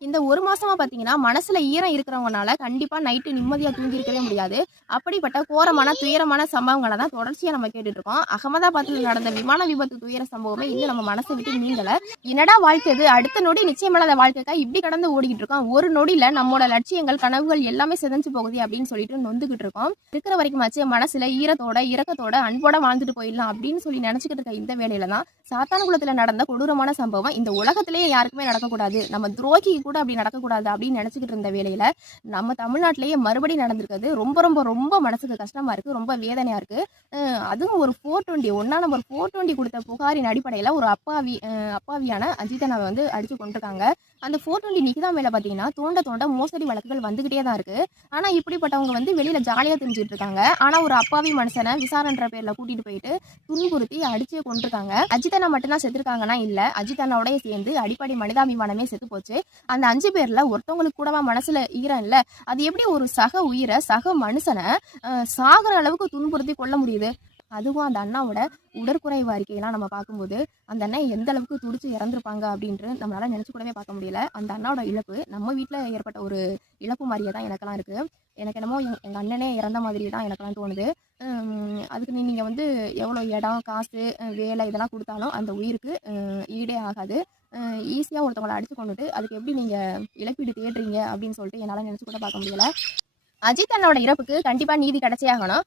இந்த ஒரு மாசமா பார்த்தீங்கன்னா, மனசுல ஈரம் இருக்கிறவங்கனால கண்டிப்பா நைட்டு நிம்மதியா தூங்கியிருக்கவே முடியாது. அப்படிப்பட்ட கோரமான, துயரமான சம்பவங்கள தான் தொடர்ச்சியா நம்ம கேட்டுட்டு இருக்கோம். அகமதாபாத்ல நடந்த விமான விபத்து துயர சம்பவமே இன்னும் நம்ம மனச விட்டு நீங்கல. என்னடா வாழ்க்கை இது! அடுத்த நொடி நிச்சயமில்லாத வாழ்க்கைக்கா இப்படி கடந்து ஓடிக்கிட்டு இருக்கோம். ஒரு நொடியில நம்மோட லட்சியங்கள், கனவுகள் எல்லாமே சிதைஞ்சு போகுதே அப்படின்னு சொல்லிட்டு நொந்துகிட்டு இருக்கோம். இருக்கிற வரைக்குமாச்சு மனசுல ஈரத்தோட, இரக்கத்தோட, அன்போட வாழ்ந்துட்டு போயிடலாம் அப்படின்னு சொல்லி நினைச்சுக்கிட்டு இருக்க இந்த வேளையில தான், சாத்தான்குளத்துல நடந்த கொடூரமான சம்பவம் இந்த உலகத்திலேயே யாருக்குமே நடக்கக்கூடாது. நம்ம துரோகி கூட அப்படி நடக்கக்கூடாது அப்படின்னு நினைச்சுக்கிட்டு இருந்த வேளையில நம்ம தமிழ்நாட்டிலேயே மறுபடியும் நடந்திருக்கிறது ரொம்ப ரொம்ப ரொம்ப மனசுக்கு கஷ்டமா இருக்கு. ரொம்ப வேதனையா இருக்கு. அதுவும் ஒரு 420 ஒன்னா நம்பர் 420 கொடுத்த புகாரின் அடிப்படையில் ஒரு அப்பாவியான அஜிதனாவை வந்து அடிச்சு கொண்டிருக்காங்க. அந்த 420 இன்னைக்கு தான் மேல பார்த்தீங்கன்னா தோண்ட தோண்ட மோசடி வழக்குகள் வந்துகிட்டே தான் இருக்கு. ஆனா இப்படிப்பட்டவங்க வந்து வெளியில ஜாலியா தெரிஞ்சுட்டு இருக்காங்க. ஆனா ஒரு அப்பாவி மனுஷனை விசாரணைன்ற பேர்ல கூட்டிட்டு போயிட்டு துன்புறுத்தி அடிச்சே கொண்டிருக்காங்க. அஜித் அண்ணா மட்டும்தான் செத்துருக்காங்கன்னா இல்ல, அஜித் அண்ணாவோடய சேர்ந்து அடிப்படை மனிதாபிமானமே செத்து போச்சு. அந்த 5 பேர்ல ஒருத்தவங்களுக்கு கூடவா மனசுல ஈரம் இல்ல? அது எப்படி ஒரு சக உயிரை, சக மனுஷனை சாகுற அளவுக்கு துன்புறுத்தி கொள்ள முடியுது? அதுவும் அந்த அண்ணாவோட உடற்குறைவு அறிக்கையெல்லாம் நம்ம பார்க்கும்போது அந்த அண்ணன் எந்த அளவுக்கு துடிச்சு இறந்துருப்பாங்க அப்படின்ட்டு நம்மளால நினைச்சு கூடவே பார்க்க முடியல. அந்த அண்ணாவோட இழப்பு நம்ம வீட்டில் ஏற்பட்ட ஒரு இழப்பு மாதிரியே தான் எனக்கெல்லாம் இருக்கு. எனக்கு என்னமோ எங்க அண்ணனே இறந்த மாதிரி தான் எனக்கெல்லாம் தோணுது. அதுக்கு நீங்க வந்து எவ்வளோ இடம், காசு, வேலை இதெல்லாம் கொடுத்தாலும் அந்த உயிருக்கு ஈடே ஆகாது. ஈஸியாக ஒருத்தவங்களை அடிச்சு கொண்டுட்டு அதுக்கு எப்படி நீங்க இழப்பீடு தேடுறீங்க அப்படின்னு சொல்லிட்டு என்னால் நினைச்சு கூட பார்க்க முடியல. அஜித் அண்ணாவோட இறப்புக்கு கண்டிப்பா நீதி கிடைச்சே ஆகணும்.